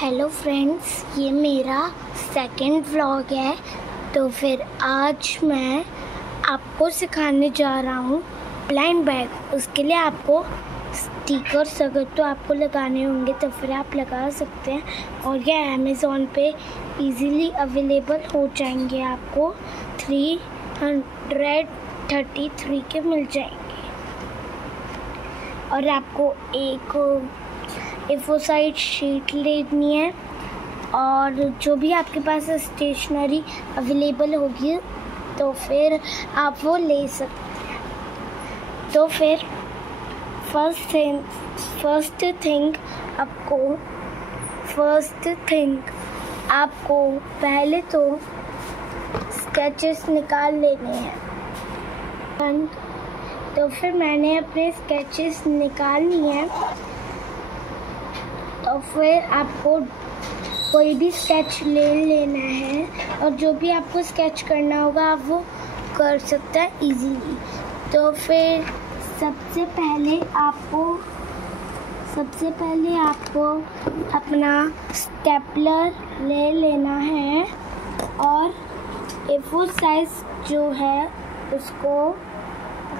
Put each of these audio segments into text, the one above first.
Hello friends, ये मेरा second vlog है। तो फिर आज मैं आपको सिखाने जा रहा हूँ ब्लाइंड बैग। उसके लिए आपको स्टिकर्स अगर तो आपको लगाने होंगे तो फिर आप लगा सकते हैं, और ये अमेज़ॉन पे इजीली अवेलेबल हो जाएंगे। आपको 333 के मिल जाएंगे। और आपको एक A4 साइज शीट लेनी है, और जो भी आपके पास स्टेशनरी अवेलेबल होगी तो फिर आप वो ले सकते हैं। तो फिर फर्स्ट थिंग आपको पहले तो स्केचेस निकाल लेने हैं। तो फिर मैंने अपने स्केचेस निकाल लिए हैं। तो फिर आपको कोई भी स्केच ले लेना है, और जो भी आपको स्केच करना होगा आप वो कर सकते हैं इजीली। तो फिर सबसे पहले आपको अपना स्टेपलर ले लेना है, और A4 साइज जो है उसको,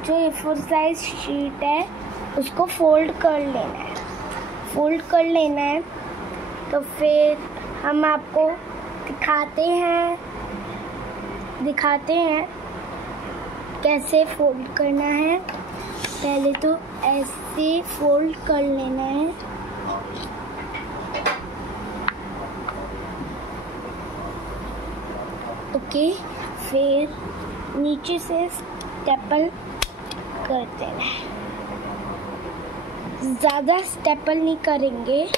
जो A4 साइज शीट है उसको फोल्ड कर लेना है। तो फिर हम आपको दिखाते हैं कैसे फोल्ड करना है। पहले तो ऐसे फोल्ड कर लेना है। ओके, फिर नीचे से स्टेपल कर देना है। ज़्यादा स्टेपल नहीं करेंगे,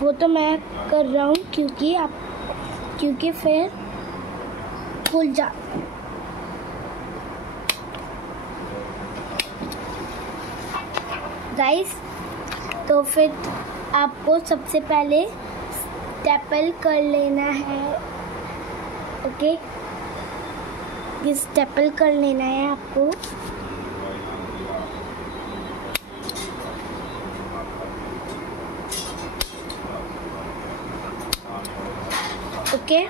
वो तो मैं कर रहा हूँ क्योंकि फिर खुल जाता है। गाइस, तो फिर आपको सबसे पहले स्टेपल कर लेना है। ओके, ये स्टेपल कर लेना है आपको। ओके,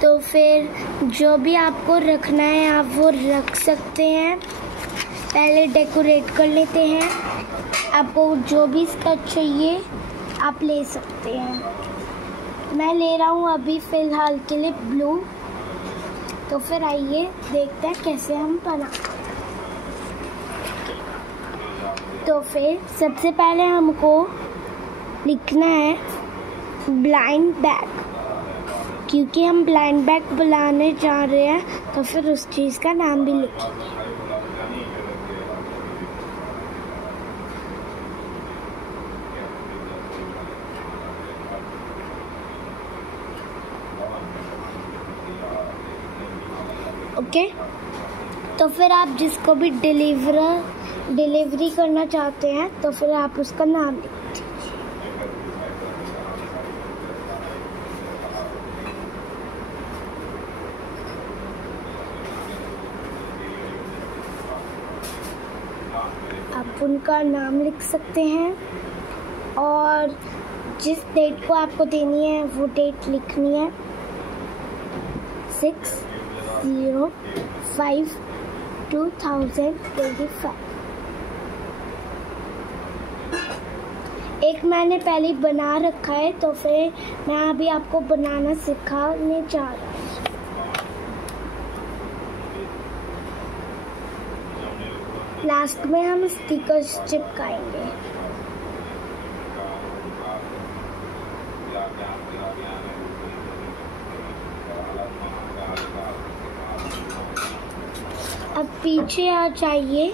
तो फिर जो भी आपको रखना है आप वो रख सकते हैं। पहले डेकोरेट कर लेते हैं। आपको जो भी स्केच चाहिए आप ले सकते हैं। मैं ले रहा हूँ अभी फ़िलहाल के लिए ब्लू। तो फिर आइए देखते हैं कैसे हम बनाते हैं। तो फिर सबसे पहले हमको लिखना है ब्लाइंड बैग, क्योंकि हम ब्लाइंड बैग बनाने जा रहे हैं तो फिर उस चीज़ का नाम भी लिखेंगे। ओके, तो फिर आप जिसको भी डिलीवरी करना चाहते हैं तो फिर आप उसका नाम लिख दीजिए। आप उनका नाम लिख सकते हैं, और जिस डेट को आपको देनी है वो डेट लिखनी है। 6/05/2025। एक मैंने पहले बना रखा है, तो फिर मैं अभी आपको बनाना सिखाने जा रहा हूँ। लास्ट में हम स्टिकर्स चिपकाएंगे। अब पीछे आ जाइए।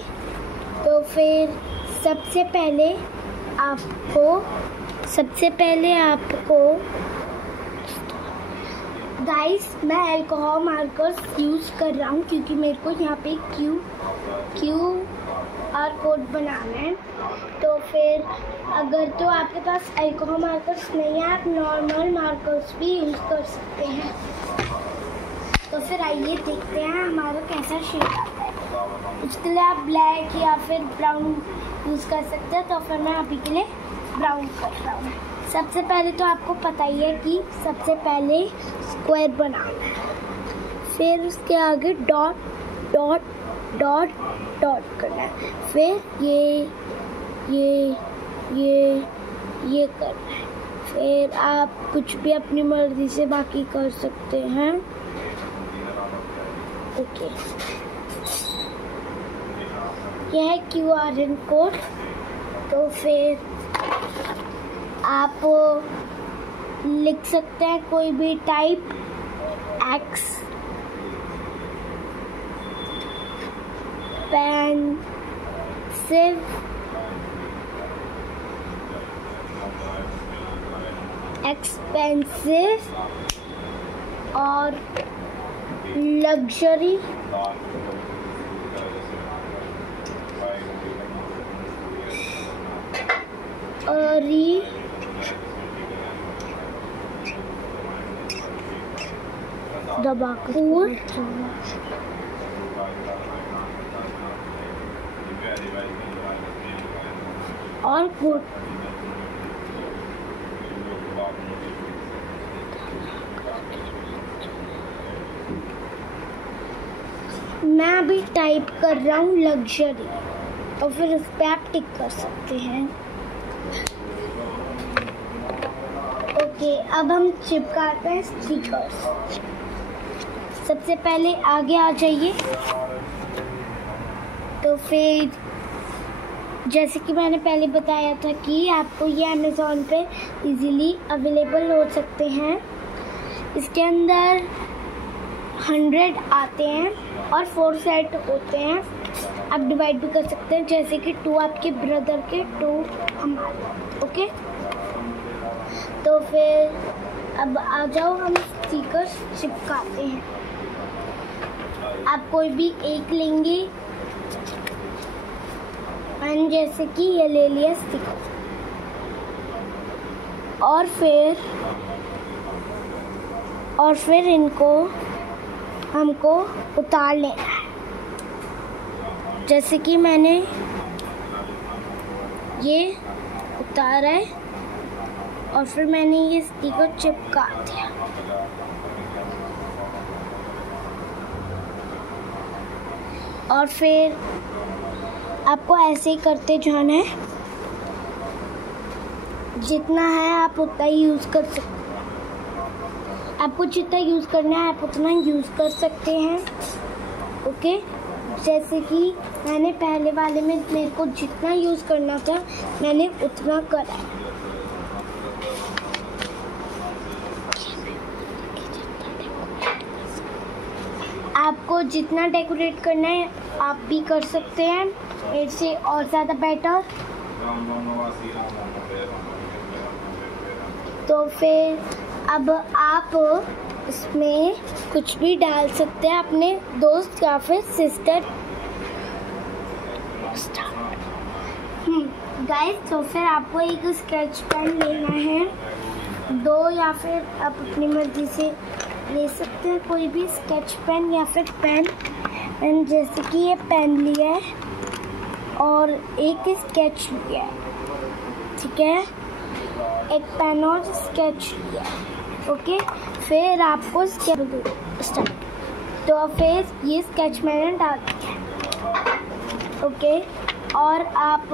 तो फिर सबसे पहले आपको गाइस, मैं अल्कोहल मार्कर्स यूज़ कर रहा हूँ क्योंकि मेरे को यहाँ पे QR कोड बनाना है। तो फिर अगर तो आपके पास अल्कोहल मार्कर्स नहीं है, आप नॉर्मल मार्कर्स भी यूज़ कर सकते हैं। तो फिर आइए देखते हैं हमारा कैसा शेड आता है। उसके लिए आप ब्लैक या फिर ब्राउन यूज़ कर सकते हैं। तो फिर मैं अभी के लिए ब्राउन कर रहा हूँ। सबसे पहले तो आपको पता ही है कि सबसे पहले स्क्वायर बनाना है, फिर उसके आगे डॉट डॉट डॉट डॉट करना है, फिर ये करना है। फिर आप कुछ भी अपनी मर्जी से बाकी कर सकते हैं। ओके, यह है QR कोड। तो फिर आप लिख सकते हैं कोई भी टाइप एक्सपेंसिव और लग्जरी दबाकूर और गुड। मैं अभी टाइप कर रहा हूँ लग्जरी और फिर उस पर आप टिक कर सकते हैं। ओके, अब हम चिपकाते हैं स्टिकर्स। सबसे पहले आगे आ जाइए। तो फिर जैसे कि मैंने पहले बताया था कि आपको ये अमेज़ॉन पे इजीली अवेलेबल हो सकते हैं। इसके अंदर 100 आते हैं और 4 सेट होते हैं। आप डिवाइड भी कर सकते हैं, जैसे कि 2 आपके ब्रदर के, 2 हमारे। ओके, तो फिर अब आ जाओ, हम स्टिकर्स चिपकाते हैं। आप कोई भी एक लेंगे, एंड जैसे कि ये ले लिया स्टिकर, और फिर इनको हमको उतार लेना है। जैसे कि मैंने ये उतारा है और फिर मैंने ये स्टिकर चिपका दिया। और फिर आपको ऐसे ही करते जाना है। जितना है आप उतना ही यूज़ कर सकते हैं। आपको जितना यूज़ करना है आप उतना यूज़ कर सकते हैं। ओके, जैसे कि मैंने पहले वाले में मेरे को जितना यूज़ करना था मैंने उतना करा। आपको जितना डेकोरेट करना है आप भी कर सकते हैं, इससे और ज़्यादा बेटर। तो फिर अब आप इसमें कुछ भी डाल सकते हैं, अपने दोस्त या फिर सिस्टर। गाइस, तो फिर आपको एक स्केच पेन लेना है, 2 या फिर आप अपनी मर्जी से ले सकते हैं कोई भी स्केच पेन या फिर पेन। एंड जैसे कि ये पेन लिया है और एक स्केच लिया है, ठीक है, एक पेन और स्केच लिया। ओके, फिर आपको स्टार्ट। तो फिर ये स्केच मैंने डाल दिया। ओके, और आप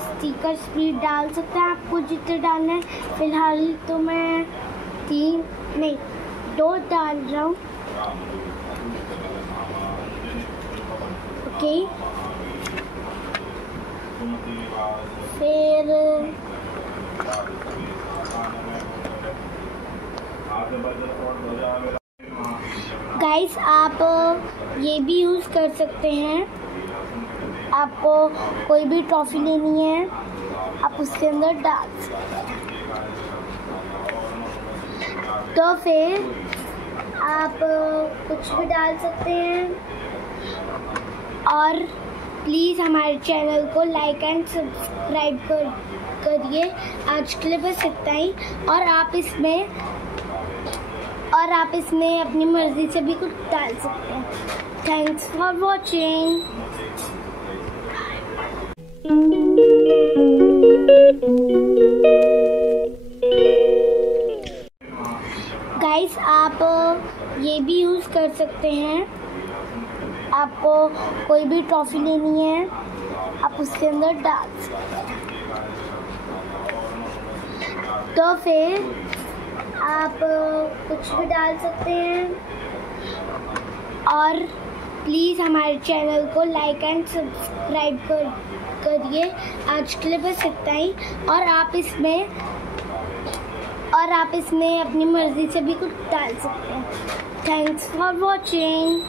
स्टिकर्स भी डाल सकते हैं, आपको जितने डालना है। फिलहाल तो मैं 2 डाल रहा हूँ। ओके, फिर गाइस, आप ये भी यूज़ कर सकते हैं। आपको कोई भी ट्रॉफी लेनी है आप उसके अंदर डाल सकते हैं। तो फिर आप कुछ भी डाल सकते हैं। और प्लीज़ हमारे चैनल को लाइक एंड सब्सक्राइब करिए। आज के लिए बस इतना ही। और आप इसमें अपनी मर्ज़ी से भी कुछ डाल सकते हैं। Thanks for watching. गाइस आप ये भी यूज़ कर सकते हैं। आपको कोई भी टॉफ़ी लेनी है आप उसके अंदर डाल सकते हैं। तो फिर आप कुछ भी डाल सकते हैं। और प्लीज़ हमारे चैनल को लाइक एंड सब्सक्राइब करिए। आज के लिए बस इतना ही। और आप इसमें अपनी मर्ज़ी से भी कुछ डाल सकते हैं। Thanks for watching.